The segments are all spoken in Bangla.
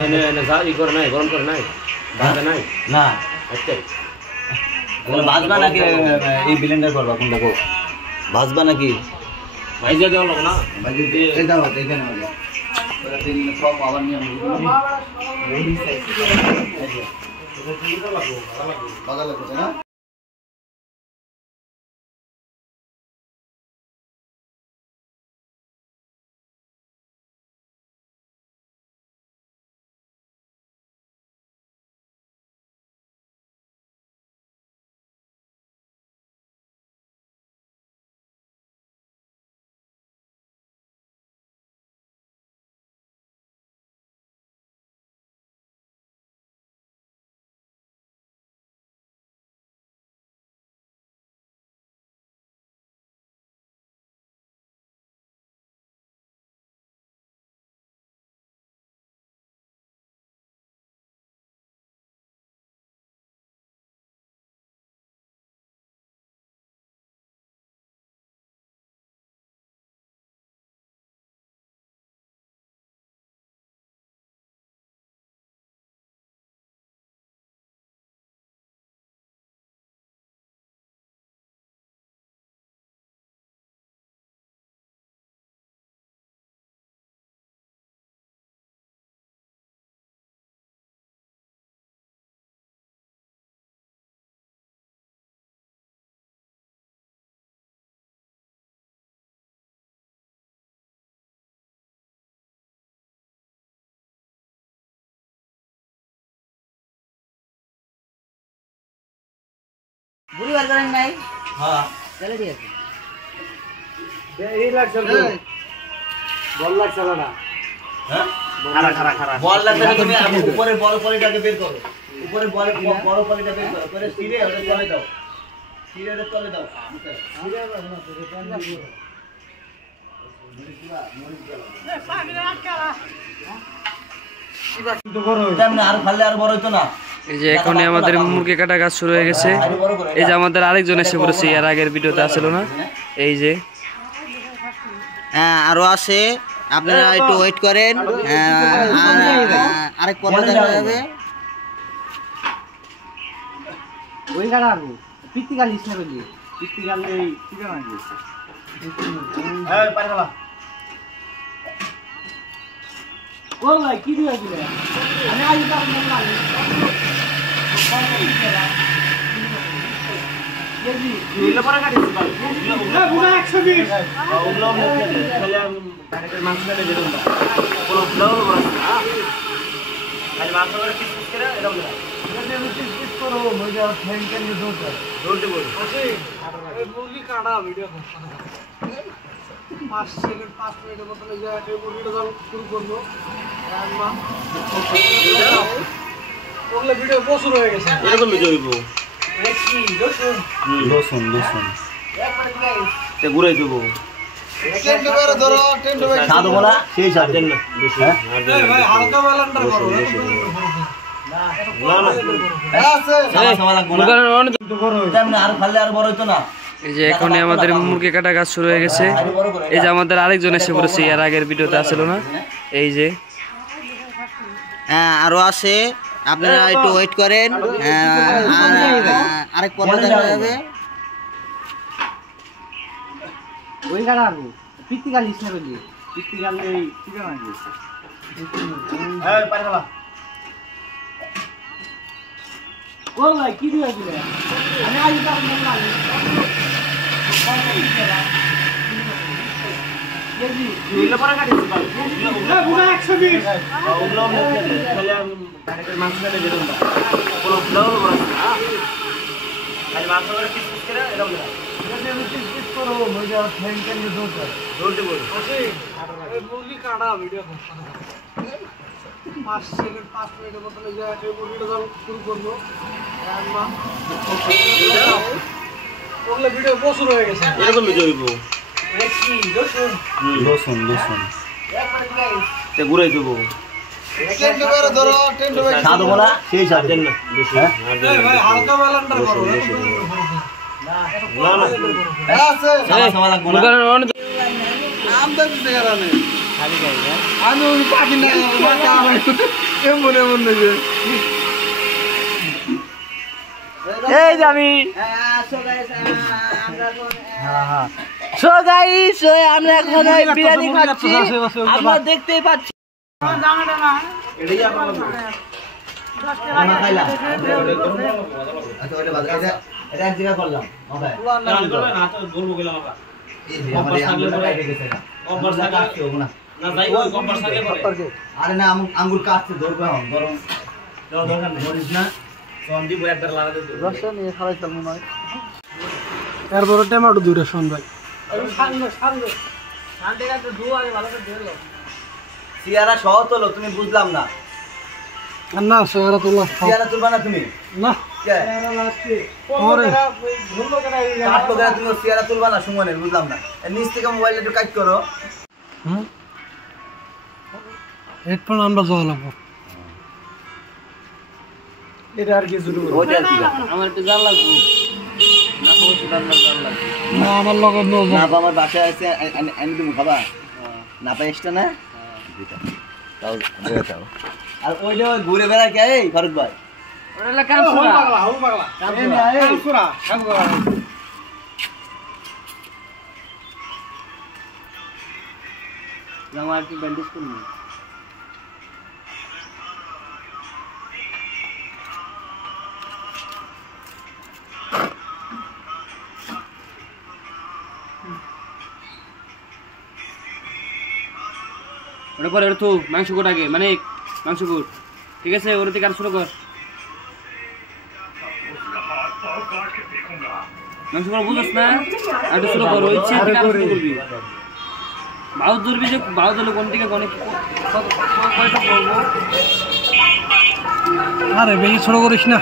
গরম করে নাই ভাজা নাই না আচ্ছা ভাজবা নাকি এই ব্লেন্ডার করবা কোনটা গো ভাজবা নাকি ভাইজা দেওয়া লাগবে না ভাইজা দিয়ে এই দাও এখানে হবে ওরা তিন ফর্ম আবার নিয়ে রেডি সাইজ এটা কি লাগবে ভাজা লাগবে না বুড়ি বার করেন নাই হ্যাঁ চলে ঠিক আছে এই লাগছে বল লাগছে না হ্যাঁ খারা খারা বল লাগছে তুমি উপরে বড় পলিটাকে বের করো উপরে বড় পলিটা বের করো করে সিরে ওটা তলে দাও সিরে ওটা তলে দাও সিরে না তোরে কেন দিব পাগলে আটকালা কি বাকি তো বড় হই তেমন আর খালে আর বড় হইতো না এই যে এখনই আমাদের মুরগি কাটা কাজ শুরু হয়ে গেছে এই যে আমাদের আরেকজন এসে পড়েছে এর আগের ভিডিওতে আসলো না এই যে আরো আছে আপনারা একটু ওয়েট করেন আরেক পর্ব দেখা যাবে ওই কাটা আরো পিত্তিকাল ইসনা বলি পিত্তিকাল এই কি জানা কি এই পারলা ও ভাই কি দিয়া দিলে আমি আজ কার না নীলা পরে কাটিস ভাই না বুড়া 120 ওগুলো খালি ডাইরেক্ট মাংস কাটে দিলাম পুরো ফ্লাওয়ার বড় খালি মাংস করে পিস পিস করে এরকম দিলাম এটা পিস পিস করো মজা ফ্যান কেন দৌড়তে বল এই মুরগি কাটা ভিডিও 5 সেকেন্ড 5 মিনিটের মতো যা এই মুরগিটা শুরু করব রান্না ওগুলো ভিডিও বসুর হয়ে গেছে এরকম ভিডিও হইব লসুন তে ঘুরাই দেবো টেন্ডো করে ধরো টেন্ডো ভাই সাদো বলা সেই সাদো দেন না বেশি এই ভাই হালকা ব্যালেন্ডার করো না আছে সামা লাগবো না তেমন আর খালে আর বড় হইতো না এই যে এখনই আমাদের মুরগি কাটা কাজ শুরু হয়ে গেছে এই যে আমাদের আরেকজন এসে পড়েছে এর আগের ভিডিওতে আসলো না এই যে আরো আছে আপনারা একটু ওয়েট করেন আরেক পর্ব দেখা যাবে ওই কাটা আরো পিত্তিকাল ইসনা বলি পিত্তিকাল এই কি জানা কি এই পারলা ও ভাই কি দিয়া দিলে আমি আজ কার না নীলা পরে কাটিস ভাই না বুড়া 120 ওগুলো খালি ডাইরেক্ট মাংস কাটে দিলাম পুরো ফ্লাওয়ার বড় খালি মাংস করে পিস পিস করে এরকম দিলাম এটা পিস পিস করো মজা ফ্যান কেন দৌড়তে বল এই মুরগি কাটা ভিডিও 5 সেকেন্ড 5 মিনিটের মতো যা এই মুরগিটা শুরু করব রান্না ওগুলো ভিডিও বসুর হয়ে গেছে এরকম ভিডিও হইব লসুন তে ঘুরাই দেবো টেন্ডো করে ধরো টেন্ডো ভাই সাদো বলা সেই সাদো দেন না বেশি এই ভাই হালকা ব্যালেন্ডার করো না আছে সামা লাগবো না আম দাও দিতে কারণে এই যে আমি সো গাইস আমরা এখন বিরিয়ানি খাচ্ছি আপনারা দেখতেই পাচ্ছেন আরে না আঙ্গুর কাটছে ধরবে গরম মরিস না সন্দীপ একবার লাগা দে রসটা নিয়ে খাওয়াইতাম মনে হয় এরপর টমেটো দূরে শোন ভাই সিয়ারা সহ তোলো তুমি বুঝলাম না না সিয়ারা তোলা সিয়ারা তুলবা না তুমি না তুমি সিয়ারা তুলবা না সুমনের বুঝলাম না নিচ থেকে মোবাইল একটু কাট করো হেডফোন আমরা যাওয়া লাগবো এটা আর কি শুরু আমার একটু জাল লাগবে না আমার লগত না আমার বাসায় আছে আমি তুমি খাবা না পাইছটা না তাও দেখাও আর ওইটা ঘুরে বেড়ায় কে এই ফারুক ভাই ওরা কাম সুরা জামা একটু ব্যান্ডেজ করুন ওটা পরে তো মাংস কোট আগে মানে মাংস কোট ঠিক আছে ওর থেকে আর শুরু কর মাংস কোট বুঝছ না আর শুরু কর ওই ইচ্ছে থেকে আর শুরু করবি বাউ ধরবি যে বাউ ধরলে কোন থেকে কোন কয়টা করবো আরে বেশি ছোট করিস না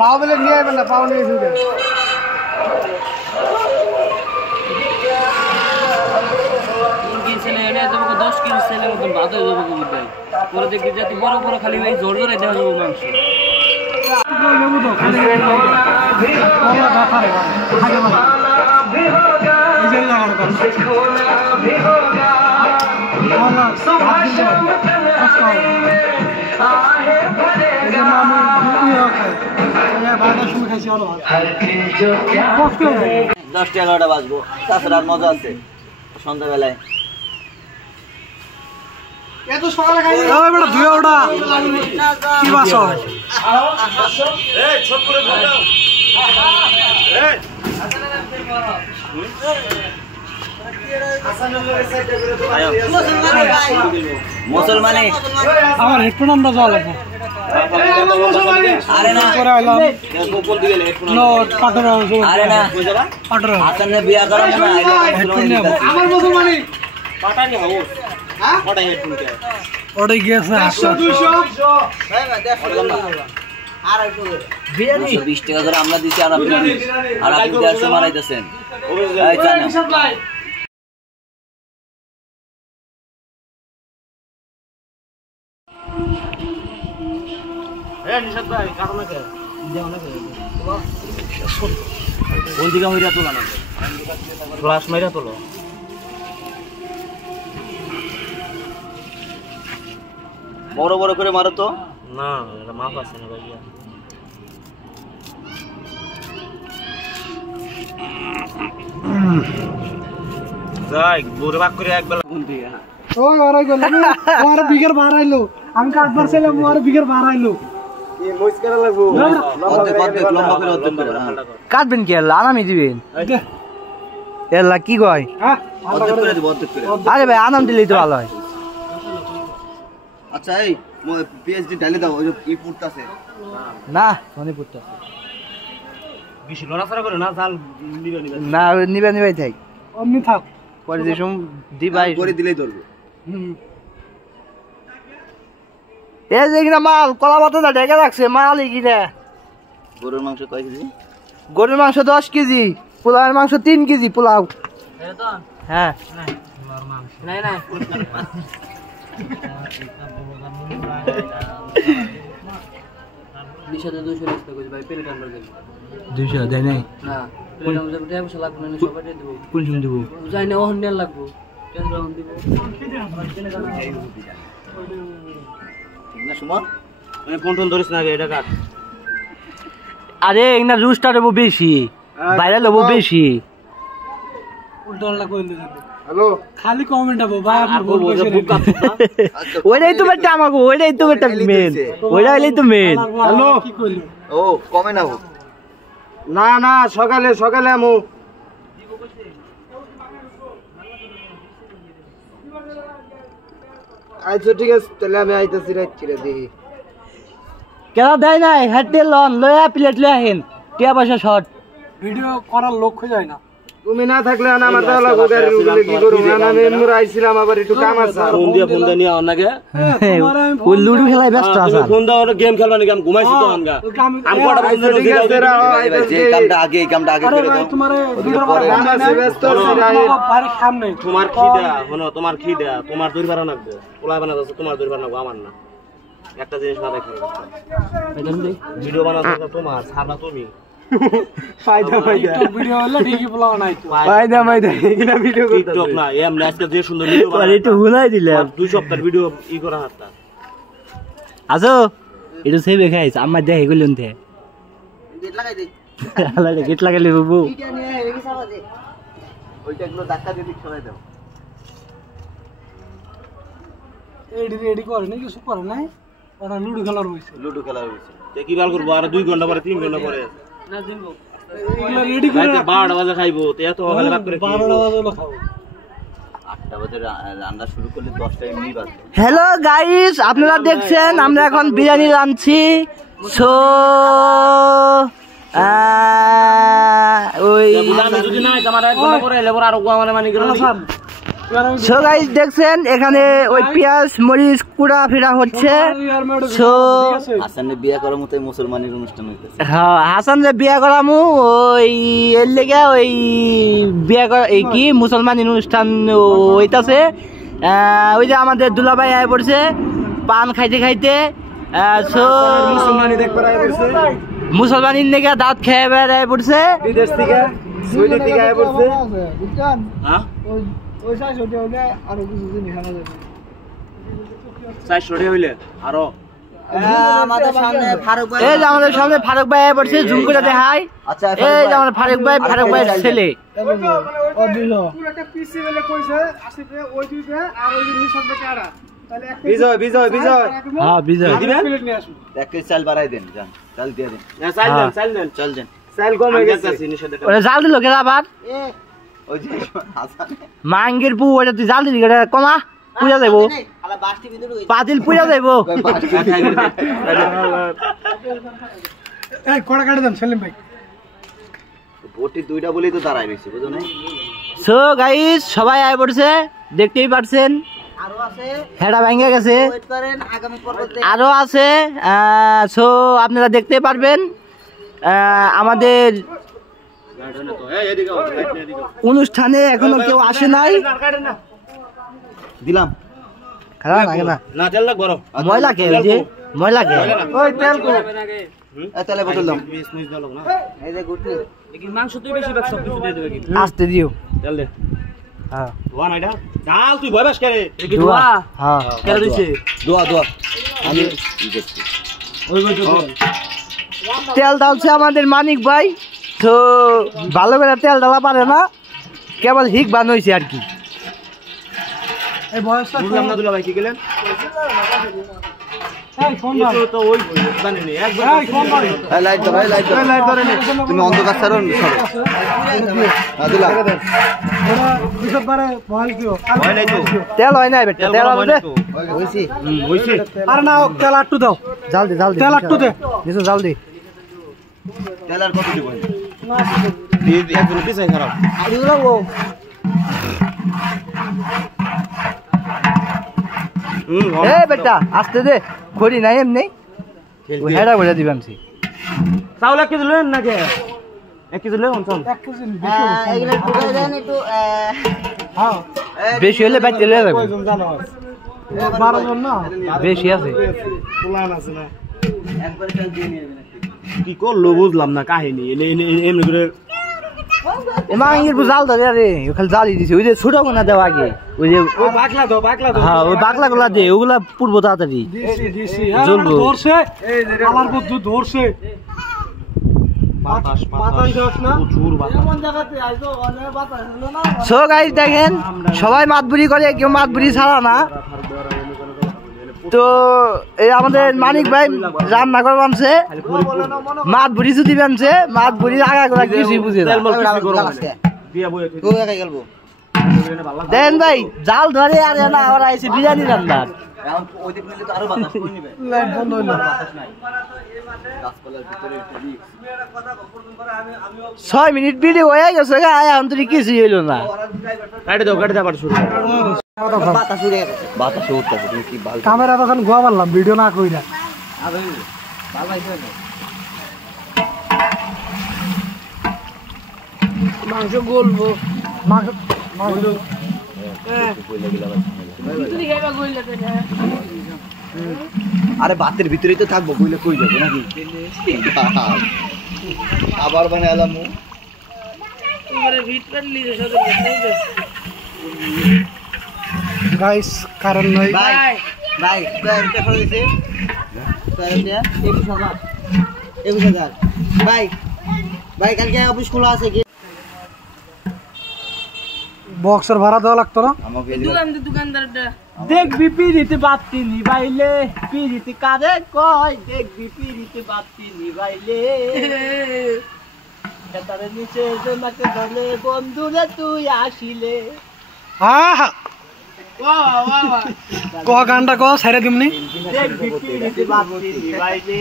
পাও বলে নিয়ে আইবেন না পাও নিয়ে শুয়ে 10 কেজি সেলের মতন ভাত হয়ে যাবে বুঝতে পরে দেখবি যাতে বড় বড় খালি ওই জোর জোরে দেখা যাবে মাংস দশটা 11টা বাজবো তাছাড়া মজা আছে সন্ধ্যাবেলায় এত সকালে খাই ওই বেটা ধুয়ে ওটা কি বাস এই ছোট করে দাও এই মুসলমানে আমার হেডফোন আমরা যাওয়া লাগবে আরে না করে আইলাম নো পাটরা আরে না পাটরা হাসানে বিয়া করা না হেডফোন নিয়ে আমার মুসলমানি পাটানি হও হ্যাঁ পাটা হেডফোন কে ওটাই গেছে 200 আর একটু বিরিয়ানি 20 টাকা করে আমরা দিছি আর আপনি 150 মারাইতেছেন এই জানেন নিশাদ ভাই কারণ কে দেও না কে ওই দিকে হইরা তোলা না ফ্লাশ মাইরা তোলো বড় বড় করে মারো তো না এটা মাপ আছে না ভাইয়া যাই বুড়ো বাক করে একবার কোন দিকে ওই ওরাই গেল আমার বিঘের বাড়াইলো আমি কাটবার ছিলাম আমার বিঘের বাড়াইলো এই মইস করা লাগবো অর্ধেক অর্ধেক লম্বা করে অর্ধেক করে কাটবেন কি আনামি দিবেন এলা কি কয় অর্ধেক করে দিব অর্ধেক করে আরে ভাই আনাম দিলেই তো ভালো হয় আচ্ছা এই পিএইচডি ডালে দাও ওই যে ই ফুটতাছে না মনে পড়তাছে বেশি লড়াছড়া করে না জাল নিবে নিবে না নিবে থাক অমনি থাক পরে যে সম দিবাই করে দিলেই ধরবে এই যে কিনা মাল কলা পাতা ঢেকে রাখছে মাল কিনা গরুর মাংস কয় কেজি গরুর মাংস 10 কেজি পোলাওয়ের মাংস 3 কেজি পোলাও হ্যাঁ নাই নাই নিশাতে 200 টাকা কইছি ভাই প্লেট আনবার গেল 200 দেয় নাই না প্লেট আনবার টাকা পয়সা লাগবে না সবাই দেব কোন সময় দিব যাই না ওহন নেল লাগবো কেন রাউন্ড দিব ঠিক না সুমন আমি ফোন টোন ধরিস না আগে এটা কাট আরে এনা রুস্টার দেব বেশি বাইরে লব বেশি উল্টোলা কইলে যাবে হ্যালো খালি কমেন্ট আবো ভাই আপনি ভুল কইছেন ওইটাই তো বেটা আমাগো ওইটাই তো বেটা মেন ওইটাই তো মেন হ্যালো কি কইলি ও কমে না না না সকালে সকালে আমু আচ্ছা ঠিক আছে তাহলে আমি আইতাছি রাত ছিড়ে দিই কেন দেয় নাই হেডে লন লয়া প্লেট লয়া হেন টিয়া পয়সা শর্ট ভিডিও করার লক্ষ্য যায় না তুমি না থাকলে না আমার তাহলে গাড়ির উগলে কি করব না আমি এমনি আইছিলাম আবার একটু কাম আছে ফোন দিয়ে নিয়ে অন্নাকে ওই লুডু খেলায় ব্যস্ত আছে ফোন দাও গেম খেলবা নাকি আমি ঘুমাইছি তো আনগা আমি কোটা বন্ধ করে দিলাম যে কামটা আগে করে দাও তোমারে ভিডিও গান আছে ব্যস্ত আছি বাড়ি সামনে তোমার খিদা শোনো তোমার খিদা তোমার দূরবার লাগবে পোলা বানা দাও তোমার দূরবার লাগবে আমার না একটা জিনিস মাথায় খেয়ে ভিডিও বানাতে তোমার ছাড়া তুমি ফায়দা ভিডিও হলো ঠিকই বলা নাই তো ফায়দা এগুলা ভিডিও টিকটক না এমনি আজকে যে সুন্দর ভিডিও আরে একটু ভুলাই দিলাম 2 সপ্তাহ ভিডিও ই করা হাতটা আজো এটা সেবে খাইছ আমার দেখ এগুলো তে গেট লাগাই দে আলাদা গেট লাগাইলে বাবু এইটা নিয়ে হেগে সাবা দে ওইটা গুলো ধাক্কা দিয়ে ঠিক সরাই দাও এডি করে না কিছু করে নাই ওরা লুডো খেলার হইছে তে কি বাল করব আর 2 ঘন্টা পরে 3 ঘন্টা পরে না জিমবো এগুলা রেডি করে 12টা বাজে খাইবো তে এত সকালে রাত করে 12টা বাজে হলো খাও 8টা বাজে রান্না শুরু করলে 10টা এমনি বাজে হ্যালো গাইস আপনারা দেখছেন আমরা এখন বিরিয়ানি রাঁধছি সো ওই বুঝানো যদি নাই তোমার 1 ঘন্টা পরে এলে পরে আর মানে মানে করে সো গাইস দেখছেন এখানে ওই পেঁয়াজ মরিচ কুড়া ফিরা হচ্ছে সো হাসানে বিয়ে করার মতই মুসলমানের অনুষ্ঠান হইতেছে হ্যাঁ হাসান যে বিয়া করামু ওই এর লেগে ওই বিয়া করা এই কি মুসলমান অনুষ্ঠান হইতাছে ওই যে আমাদের দুলাভাই আয় পড়ছে পান খাইতে খাইতে সো মুসলমানি দেখবার আই পড়ছে মুসলমানির লেগে দাঁত খেয়ে বেড়ায় পড়ছে বিদেশ থেকে সুইডেন থেকে আই পড়ছে হ্যাঁ ওই সাইজ হতে হলে আর কিছু জিনিস আনা যাবে 400 হইলে আরো আমাদের সামনে ফারুক ভাই এই যে আমাদের সামনে ফারুক ভাই আয় পড়ছে জুম করে দেখাই আচ্ছা এই যে আমাদের ফারুক ভাইয়ের ছেলে ও দিল পুরো একটা পিসি বলে কইছে আসিবে ওই দিবে আর ওই জিনিস সব কাড়া তাহলে এক বিজয় হ্যাঁ বিজয় প্লেট নিয়ে আসুন 1 কেজি চাল বাড়াই দেন জান চাল দিয়ে দেন চাল দেন চাল কমে গেছে ওরে জাল দিল কে আবার ওই যে হাসান মাঙ্গের পু ওটা তুই জাল দিলি কেটে কমা পুজা যাইবো পাতিল পুজা যাইবো এই কোড়া কাটে দেন সেলিম ভাই বটি দুইটা বলেই তো দাঁড়াই রইছে বুঝো না সো গাইস সবাই আয় পড়ছে দেখতেই পারছেন আরো আছে হেডা ভেঙে গেছে ওয়েট করেন আগামী পর্বতে আরো আছে সো আপনারা দেখতে পারবেন আমাদের অনুষ্ঠানে এখনো কেউ আসে নাই দিলাম খারাপ লাগে না না তেল লাগ বড় ময়লা কে ওই যে ময়লা কে ওই তেল কো এই তেলে বোতল দাও এই যে গুটি কি মাংস তুই বেশি ভাগ সব কিছু দিয়ে দেবে কি আসতে দিও তেল দে হ্যাঁ দোয়া নাইডা চাল তুই ভয় বাস করে কি দোয়া হ্যাঁ কেন দিছে দোয়া আমি দেখছি ওই ওই তেল ডালছে আমাদের মানিক ভাই তো ভালো করে তেল ডালা পারে না কেবল হিক বানাইছে আর কি এই বয়সটা বুঝলাম না দুলা ভাই কি গেলেন এই ফোন দাও তো ওই জানি না একবার এই ফোন দাও এই লাইট ধরে তুমি অন্ধকার ছাড়ো দুলা ওরা দুশো বারে ভয় দিও ভয় নাই তো তেল হয় না বেটা তেল হবে হইছে হইছে আর না তেল আটটু দাও জলদি তেল আটটু দে নিচে জলদি তেল আর কত দিব এই এক রুটি চাই খারাপ এ বেটা আসতে দে খড়ি নাই এমনি ওই হেডা বলে দিবাম সি চাউল এক কেজি লইন না কে এক কেজি লইন চল 1 কেজি বেশি এগুলো টুকাই দেন একটু হ্যাঁ বেশি হলে বাইতে লয়ে যাবে কয়জন জানো 12 জন না বেশি আছে প্ল্যান আছে না একবারে তেল দিয়ে নিয়ে যাবেন কি করলো বুঝলাম না কাহিনী এমনি করে মাঙ্গির জাল ধরে আরে খালি জালি দিছে ওই যে ছোট কোনা দেওয়া আগে ওই যে ওই বাকলা দাও হ্যাঁ ওই বাকলা গুলা দে ওগুলা পূর্ব তাড়াতাড়ি দিছি জ্বলবো। ধরছে আমার বুদ্ধু ধরছে বাতাস দাস না প্রচুর বাতাস সো গাইস দেখেন সবাই মাতবুরি করে কেউ মাতবুরি ছাড়া না তো এই আমাদের মানিক ভাই রান্না করে বানছে মাতবুরি যদি বানছে মাতবুরি আগা করে কিছুই বুঝে না দেন ভাই জাল ধরে আর না আবার আইছে বিরিয়ানি রান্নার এখন ওই দিক নিলে তো আরো বাতাস কই নিবে লাইট বন্ধ হইলো বাতাস নাই গাছপালার ভিতরে একটু রিস্ক 6 মিনিট ভিডিও হয়ে গেছে গা এখন তো কিছুই হইলো না কাটে দাও আবার শুরু বাতাস উড়ে গেছে বাতাস উঠতেছে তুমি কি বাল ক্যামেরা তখন গোয়া মারলাম ভিডিও না কইরা আরে বাল আইছে মাংস গলবো মাংস আরে বাতের ভিতরেই তো থাকবো কইলে কই যাবো নাকি আবার বানালাম গাইস কারণ নাই ভাই ভাই কয়টা করে দিছে 21000 ভাই ভাই কালকে অফিস খোলা আছে কি বক্সের ভাড়া দেওয়া লাগতো না আমাকে দেখবি পিড়িতে বাতি নিবাইলে পিড়িতে কারে কয় দেখবি পিড়িতে বাতি নিবাইলে তারে নিচে জমাকে ধরে বন্ধুরে তুই আসিলে আহা ক গানটা ক ছাইরা দিমনি দেখবি পিড়িতে বাতি নিবাইলে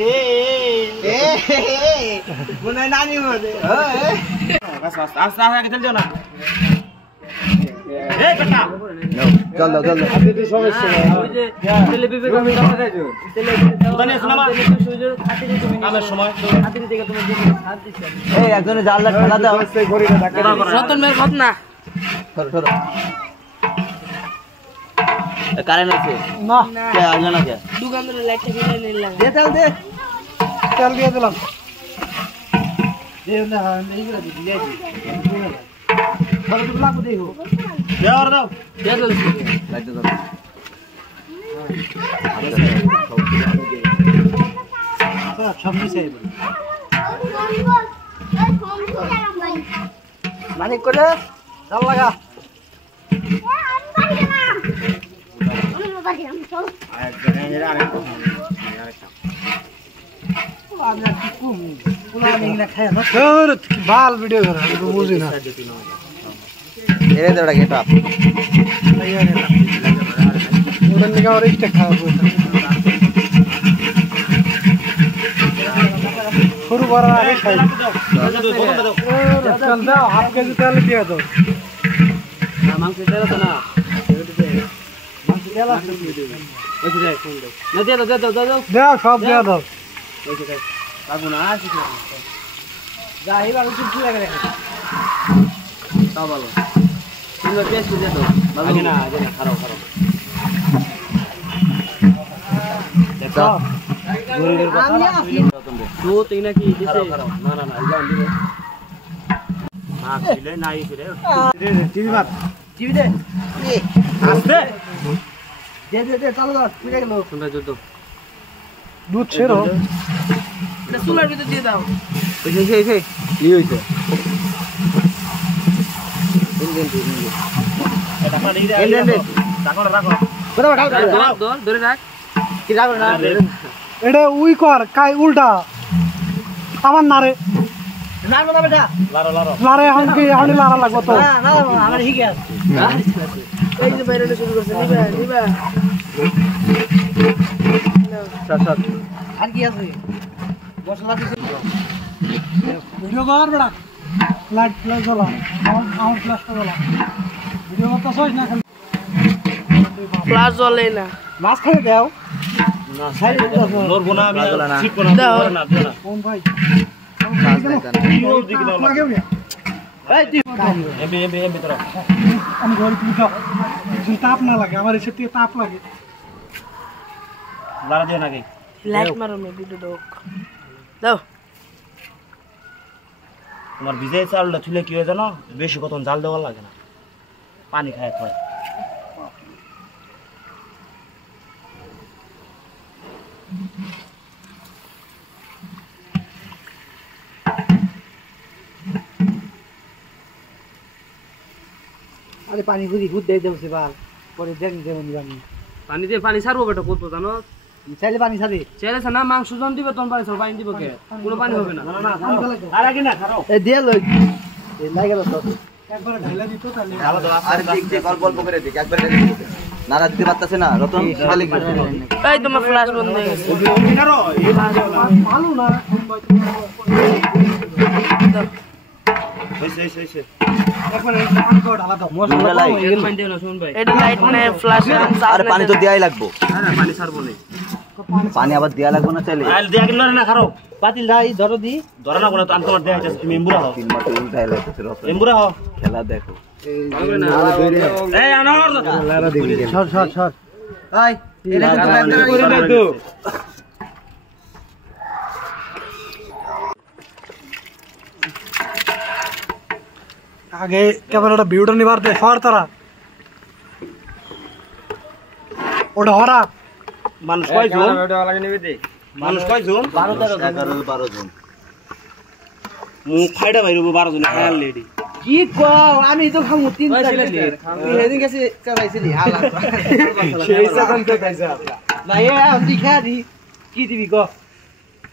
মনে নানি মনে চল চল সমস্যা ওই যে ছেলে বিবেক আমি ছেলে সময় এই একজনে জানলা ঠেলা দাও রতন মেয়ের খত না ধরো ধরো কারেন্ট আছে না কে আসবে না কে দোকানদারের লাইটটা কিনে নিলাম দে তেল দে তেল দিয়ে দিলাম দাও লাইট দাও সব কিছু মানিক করে জাল লাগা বাল ভিডিও করে বুঝি না এরে দেড়া গেটা ওদের নিকে আর একটা খাওয়া শুরু করার আগে খাই তেল দাও হাফ কেজি তেল দিয়ে দাও মাংস তেল তো না দাও সব দিয়ে দাও দুধ ছেড়ো চুলার ভিতর দিয়ে দাও কি হইছে ধরে রাখ এটা উই কর কাই উল্টা আমার নারে লারে এখন কি এখন লারা লাগবো তো আমার হিগে এই যে বাইরে শুরু করছে নিবা আর কি আছে মশলা ভিডিও কর বেড়া লাইট ফ্ল্যাশ জ্বলা আমার ফ্ল্যাশটা জ্বলা ভিডিও করতে চাস না খালি প্লাস জ্বলে না মাছ খাই দাও কোন ভাই আমি ঘরে তুই যাও তাপ না লাগে আমার এসে থেকে তাপ লাগে লাইট মারো মে ভিডিও ঢোক দাও তোমার ভিজে চালটা তুলে কি হয় জানো বেশি কত জাল দেওয়া লাগে না পানি খায় খায় আরে পানি বুঝি গুদ দিয়ে দেবছে বাল পরে দেন যেমন জানি পানি দিয়ে পানি ছাড়বো বেটা কত জানো চাইলে পানি ছাড়ি ছেড়ে না মাংস জন দিবে তখন পানি ছাড়বো পানি দিব কে কোনো পানি হবে না আর আগে না খারাপ এই দিয়ে লই এই লাগে তো একবার ঢালা দিত তাহলে আর দেখ অল্প অল্প করে দেখ একবার নাড়া দিতে পারতাছে না রতন খালি এই তোমার ফ্ল্যাশ বন্ধ হয়ে গেছে ভালো না একবার পানি করে ঢালা দাও পানি দিও না শুন ভাই এটা লাইট মানে ফ্ল্যাশ আর পানি তো দেয়াই লাগবে পানি ছাড়বো না পানি আবার দেয়া লাগবে না চাইলে আর দেয়া গেল না খারাপ পাতিল দাই ধরো দি ধরে না কোন তো তোমার দেয়া আছে তুমি এমবুরা হও তিন মাত্র উল্টাই লাগছে রতন এমবুরা হও খেলা দেখো এই আনোয়ার লারা দিবি সর সর সর এই এটা তো একদম করে দাও তো আগে ক্যামেরাটা ভিউটা নিবার দে সর তারা ওটা হরা মানুষ কয়জন মানুষ কয়জন 12 জন মুখ ফাইডা বাইরবো 12 জন আর লেডি কি কও আমি তো খামু তিন চারটা তুই হেদিন কাছে চালাইছিলি হালা সেই সাকান তো তাইছা না এ আমি খাদি কি দিবি ক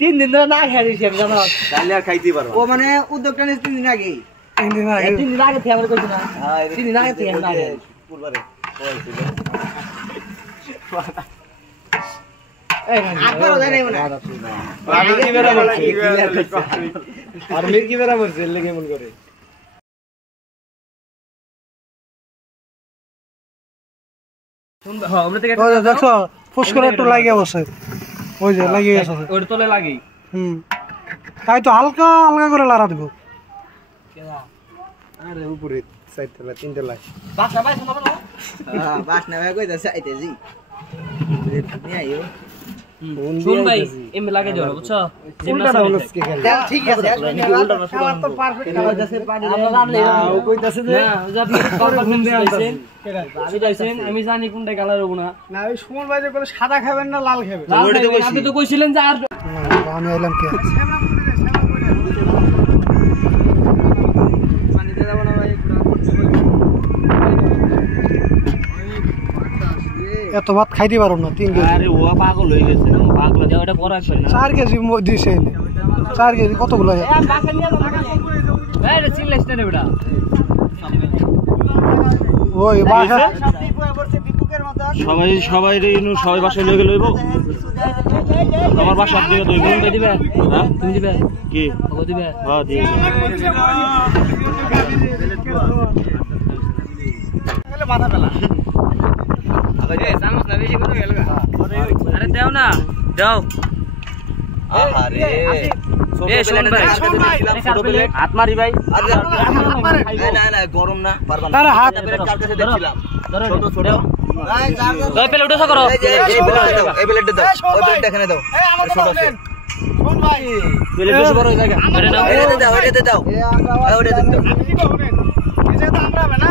3 দিন ধরে না খাইছি আমি জানো তাইলে আর খাইতে পারবো ও মানে উদ্যোগটা নিয়ে 3 দিন আগে 3 দিন আগে 3 দিন আগে থেকে আমরা কইছি না 3 দিন আগে থেকে না পুরবারে এই আকবারও জানি না আমি কি বেরা বলছি আর মির কি বেরা বলছে লেগে মন করে হ্যাঁ আমরা থেকে ওই যে দেখছো ফুস করে একটু লাগিয়ে বসে ওই যে লাগিয়ে গেছে ওর তলে লাগি তাই তো হালকা হালকা করে লাড়া দিব আরে উপরে সাইডটা তিনটা লাগ বাসা ভাই শোনো না বাস না ভাই কইতা চাইতেছি নিয়ে আইও শুন ভাই এম লাগে দিও বুঝছো উল্টাটা হলো কি খেলে ঠিক আছে আমার তো পারফেক্ট কাজ আছে পানি আমরা জানলে ও কইতাছে যে না আপনি কলপা ঘুম দিয়ে আনছেন আমি যাইছেন আমি জানি কোনটা কালার হবো না না ওই সুমন ভাই যে বলে সাদা খাবেন না লাল খাবেন আপনি তো কইছিলেন যে আর আমি আইলাম কি এত ভাত খাইতে পারো না 3 কেজি আরে ও পাগল হয়ে গেছে না পাগল যে ওটা করা আছে না 4 কেজি দিছে 4 কেজি কতগুলো এই রে চিল্লাইছ না রে বেটা ওই বাসা সবাই সবাই সবাই বাসায় লইগে লইব আমার বাসা দিকে দইব তুমি দিবে হ্যাঁ তুমি দিবে কি ও দিবে হ্যাঁ দিই মাথা পেলা আরে দাও না দাও আরে এ শুন ভাই হাত মারি ভাই না না গরম না পারবা না আরে হাত কালকে দেখছিলাম ছোট ছোট ওই পেলে উঠেছো করো এই প্লেটটা দাও ওই প্লেটটা এখানে দাও ছোট আছে শোন ভাই প্লেট বেশি বড় হয়ে যায় আরে নাও এটাতে দাও এটাতে দাও ওটাতে দাও কি করবেন এই যে তো আমরা হবে না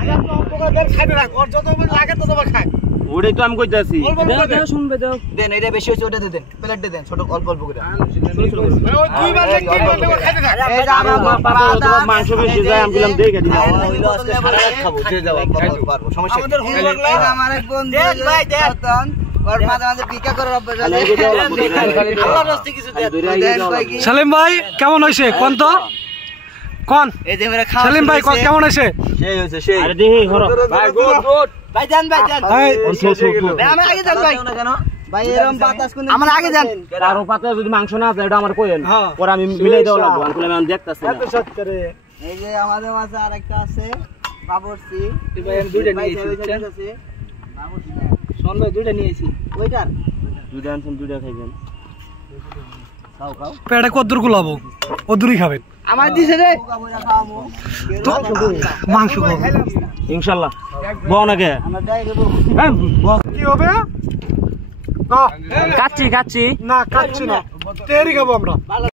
আগে তো অপকারদের খাইবে না ওর যত লাগে তত খায় ওটাই তো আমি কইতাছি দাও দাও শুনবে দাও দেন এটা বেশি হচ্ছে ওটাতে দেন প্লেটে দেন ছোট অল্প অল্প করে ওই দুইবার দেখ তিনবার দেখ খাইতে থাক এই যে আমার মাংস বেশি যায় আমি বললাম দেখে দিই হইলো আজকে সারা রাত খাবো যে যাও পারবো সমস্যা আমাদের আমার এক বন্ধু ভাই দেখ ওর মাঝে মাঝে পিকা করে অভ্যাস আছে আল্লাহর রাস্তে কিছু দেন ভাই কি সালিম ভাই কেমন হইছে কোন তো কোন এই যে মেরা খাওয়া সালিম ভাই কেমন হইছে সেই হইছে সেই আরে দেখি হরো ভাই গুড গুড ভাই জান ভাই আমি আগে যান ভাই কেন ভাই এরকম বাতাস কোন আমার আগে যান আরো পাতে যদি মাংস না আছে এটা আমার কইেন পরে আমি মিলাই দেওয়া লাগবে আমি দেখতাছি না সত্যরে এই যে আমাদের মাঝে আরেকটা আছে বাবরসি ভাই আমি দুইটা নিয়েছি বাবরসি শোন ভাই দুইটা নিয়েছি ওইটার দুইটা আনছেন দুইটা খাইবেন খাও খাও পেটে কদ্দুর গুলাবো ওদুরই খাবেন আমার দিছে রে তো মাংস খাবো ইনশাআল্লাহ বও নাকি আমরা ডাই দেব কি হবে কা কাচ্চি কাচ্চি না কাচ্ছি না তেরি খাবো আমরা